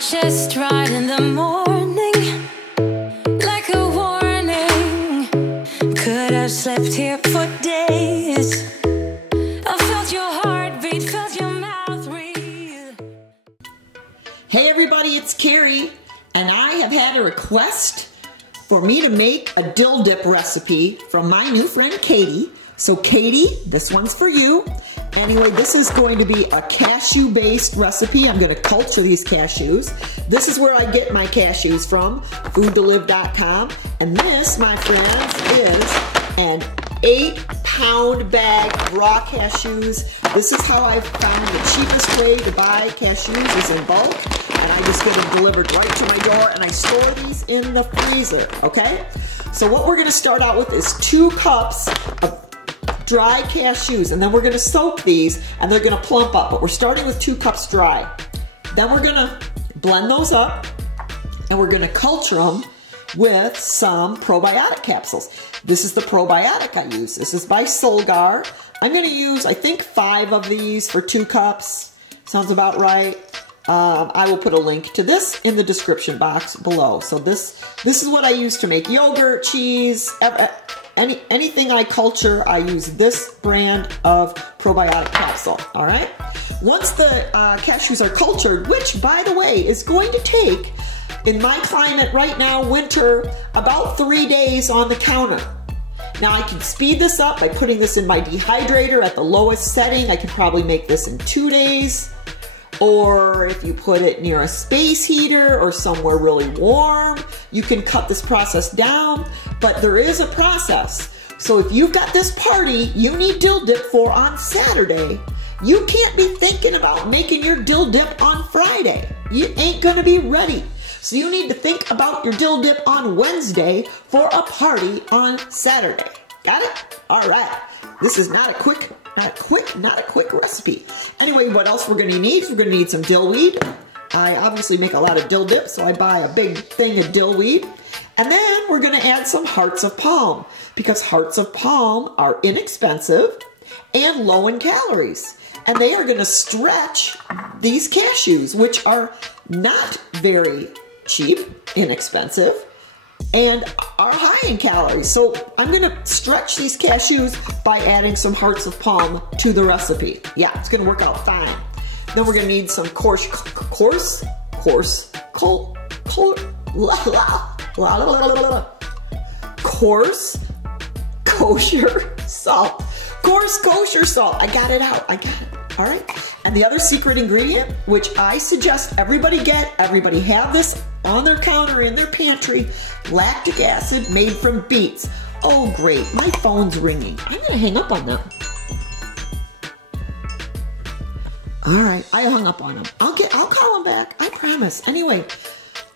chest right in the morning, like a warning. Could have slept here for days. I felt your heartbeat, felt your mouth breathe. Hey everybody, it's Carrie, and I have had a request for me to make a dill dip recipe from my new friend Katie. So Katie, this one's for you. Anyway, this is going to be a cashew-based recipe. I'm going to culture these cashews. This is where I get my cashews from, foodtolive.com. And this, my friends, is an 8-pound bag of raw cashews. This is how I've found the cheapest way to buy cashews is in bulk. And I just get them delivered right to my door, and I store these in the freezer, okay? So what we're going to start out with is 2 cups of dry cashews, and then we're going to soak these and they're going to plump up, but we're starting with 2 cups dry. Then we're going to blend those up and we're going to culture them with some probiotic capsules. This is the probiotic I use. This is by Solgar. I'm going to use, I think, 5 of these for 2 cups. Sounds about right. I will put a link to this in the description box below. So this is what I use to make yogurt, cheese, anything I culture. I use this brand of probiotic capsule. All right. Once the cashews are cultured, which by the way is going to take, in my climate right now, winter, about 3 days on the counter. Now I can speed this up by putting this in my dehydrator at the lowest setting. I can probably make this in 2 days. Or if you put it near a space heater or somewhere really warm, you can cut this process down, but there is a process. So if you've got this party you need dill dip for on Saturday, you can't be thinking about making your dill dip on Friday. You ain't gonna be ready. So you need to think about your dill dip on Wednesday for a party on Saturday. Got it? All right. This is not a quick recipe. Anyway, what else we're gonna need? We're gonna need some dill weed. I obviously make a lot of dill dip, so I buy a big thing of dill weed. And then we're gonna add some hearts of palm, because hearts of palm are inexpensive and low in calories. And they are gonna stretch these cashews, which are not very cheap, inexpensive, and are high in calories. So I'm gonna stretch these cashews by adding some hearts of palm to the recipe. Yeah, it's gonna work out fine. Then we're gonna need some coarse kosher salt. Coarse kosher salt. I got it out. I got it. All right. And the other secret ingredient, which I suggest everybody get, everybody have this on their counter in their pantry, lactic acid made from beets. Oh great, my phone's ringing. I'm gonna hang up on them. All right, I hung up on them. I'll call them back, I promise. Anyway,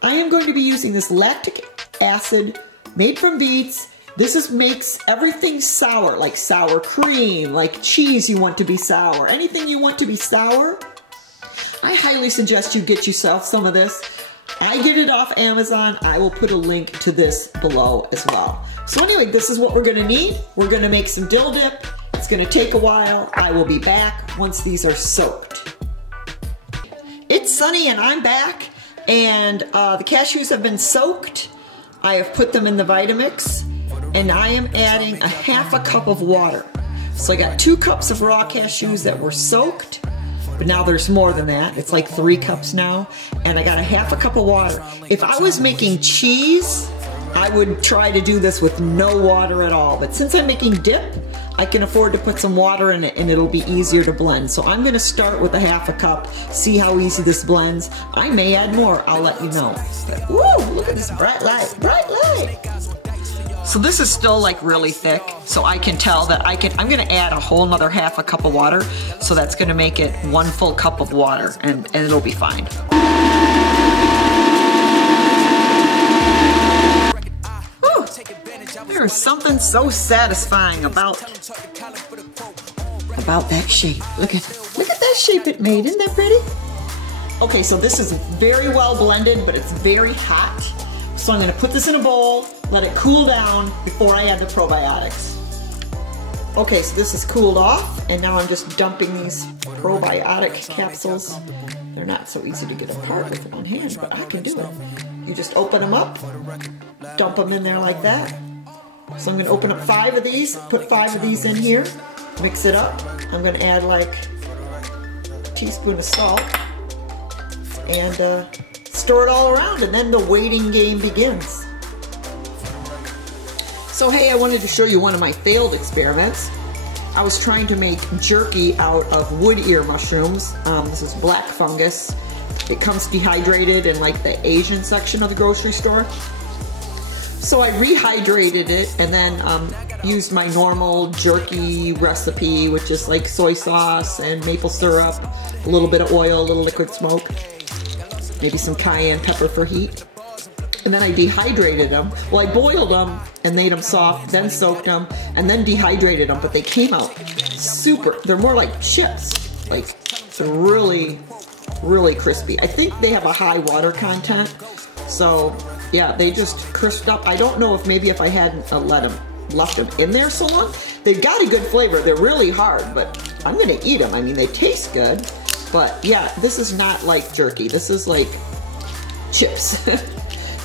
I am going to be using this lactic acid made from beets. This makes everything sour, like sour cream, like cheese you want to be sour. Anything you want to be sour, I highly suggest you get yourself some of this. I get it off Amazon. I will put a link to this below as well. So anyway, this is what we're gonna need. We're gonna make some dill dip. It's gonna take a while. I will be back once these are soaked. It's sunny and I'm back, and the cashews have been soaked. I have put them in the Vitamix, and I am adding a ½ cup of water. So I got 2 cups of raw cashews that were soaked, but now there's more than that. It's like 3 cups now, and I got a ½ cup of water. If I was making cheese, I would try to do this with no water at all, but since I'm making dip, I can afford to put some water in it and it'll be easier to blend. So I'm gonna start with a ½ cup, see how easy this blends. I may add more, I'll let you know. Woo, look at this bright light, bright light. So this is still like really thick, so I can tell that I'm gonna add a whole nother ½ cup of water, so that's gonna make it 1 full cup of water, and it'll be fine. Whew. There is something so satisfying about that shape. Look at that shape it made, isn't that pretty? Okay, so this is very well blended, but it's very hot. So I'm gonna put this in a bowl, let it cool down before I add the probiotics. Okay, so this is cooled off, and now I'm just dumping these probiotic capsules. They're not so easy to get apart with one hand, but I can do it. You just open them up, dump them in there like that. So I'm going to open up 5 of these, put 5 of these in here, mix it up. I'm going to add like a teaspoon of salt and stir it all around, and then the waiting game begins. So hey, I wanted to show you one of my failed experiments. I was trying to make jerky out of wood ear mushrooms. This is black fungus. It comes dehydrated in like the Asian section of the grocery store. So I rehydrated it and then used my normal jerky recipe, which is like soy sauce and maple syrup, a little bit of oil, a little liquid smoke, maybe some cayenne pepper for heat. And then I dehydrated them. Well, I boiled them and made them soft, then soaked them, and then dehydrated them, but they came out super, they're more like chips. Like, they're really, really crispy. I think they have a high water content, so yeah, they just crisped up. I don't know if maybe if I hadn't left them in there so long. They've got a good flavor. They're really hard, but I'm gonna eat them. I mean, they taste good, but yeah, this is not like jerky. This is like chips.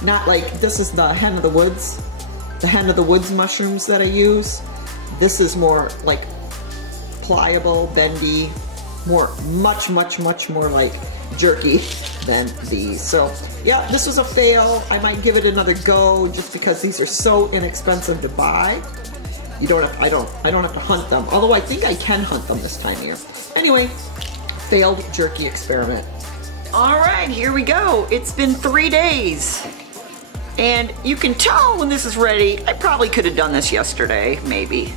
Not like, this is the hen of the woods. The hen of the woods mushrooms that I use. This is more like pliable, bendy, much more like jerky than these. So yeah, this was a fail. I might give it another go just because these are so inexpensive to buy. You don't have, I don't have to hunt them. Although I think I can hunt them this time of year. Anyway, failed jerky experiment. All right, here we go. It's been 3 days. And you can tell when this is ready. I probably could have done this yesterday, maybe.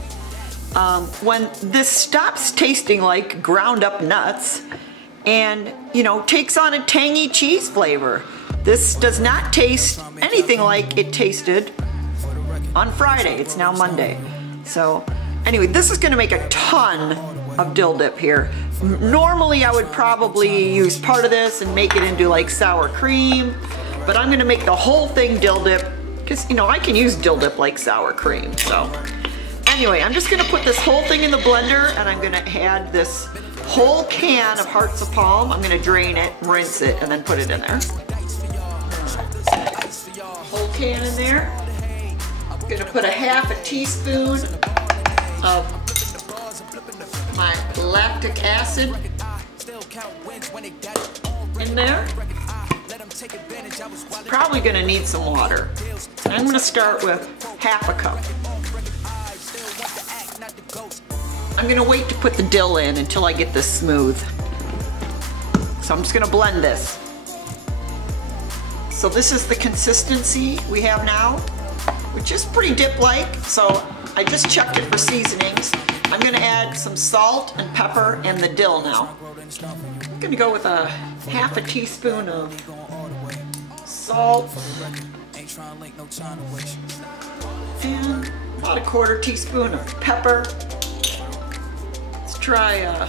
When this stops tasting like ground up nuts and, you know, takes on a tangy cheese flavor. This does not taste anything like it tasted on Friday. It's now Monday. So anyway, this is gonna make a ton of dill dip here. Normally I would probably use part of this and make it into like sour cream. But I'm gonna make the whole thing dill dip because, you know, I can use dill dip like sour cream. So anyway, I'm just gonna put this whole thing in the blender and I'm gonna add this whole can of hearts of palm. I'm gonna drain it, rinse it, and then put it in there. Whole can in there. I'm gonna put a half a teaspoon of my lactic acid in there. Probably gonna need some water. I'm gonna start with half a cup. I'm gonna wait to put the dill in until I get this smooth. So I'm just gonna blend this. So this is the consistency we have now, which is pretty dip-like. So I just checked it for seasonings. I'm gonna add some salt and pepper and the dill now. I'm gonna go with a half a teaspoon of salt and about a quarter teaspoon of pepper. Let's try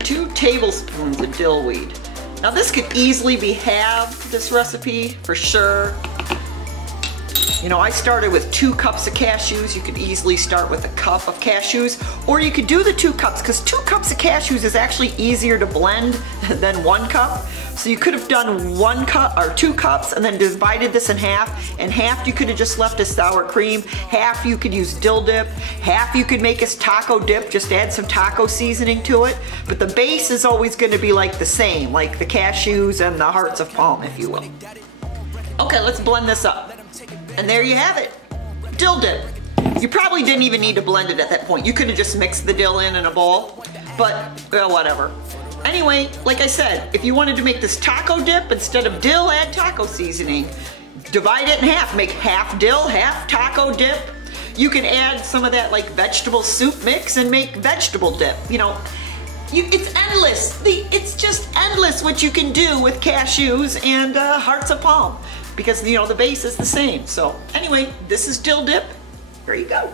2 tablespoons of dill weed. Now this could easily be halved, this recipe, for sure. You know, I started with 2 cups of cashews. You could easily start with a cup of cashews, or you could do the 2 cups, because 2 cups of cashews is actually easier to blend than 1 cup. So you could have done 1 cup or 2 cups and then divided this in half. And half you could have just left as sour cream. Half you could use dill dip. Half you could make as taco dip, just add some taco seasoning to it. But the base is always going to be like the same, like the cashews and the hearts of palm, if you will. Okay, let's blend this up. And there you have it, dill dip. You probably didn't even need to blend it at that point. You could have just mixed the dill in a bowl, but well, whatever. Anyway, like I said, if you wanted to make this taco dip, instead of dill, add taco seasoning. Divide it in half, make half dill, half taco dip. You can add some of that like vegetable soup mix and make vegetable dip. You know, it's endless. It's just endless what you can do with cashews and hearts of palm. Because, you know, the base is the same. So anyway, this is dill dip. Here you go.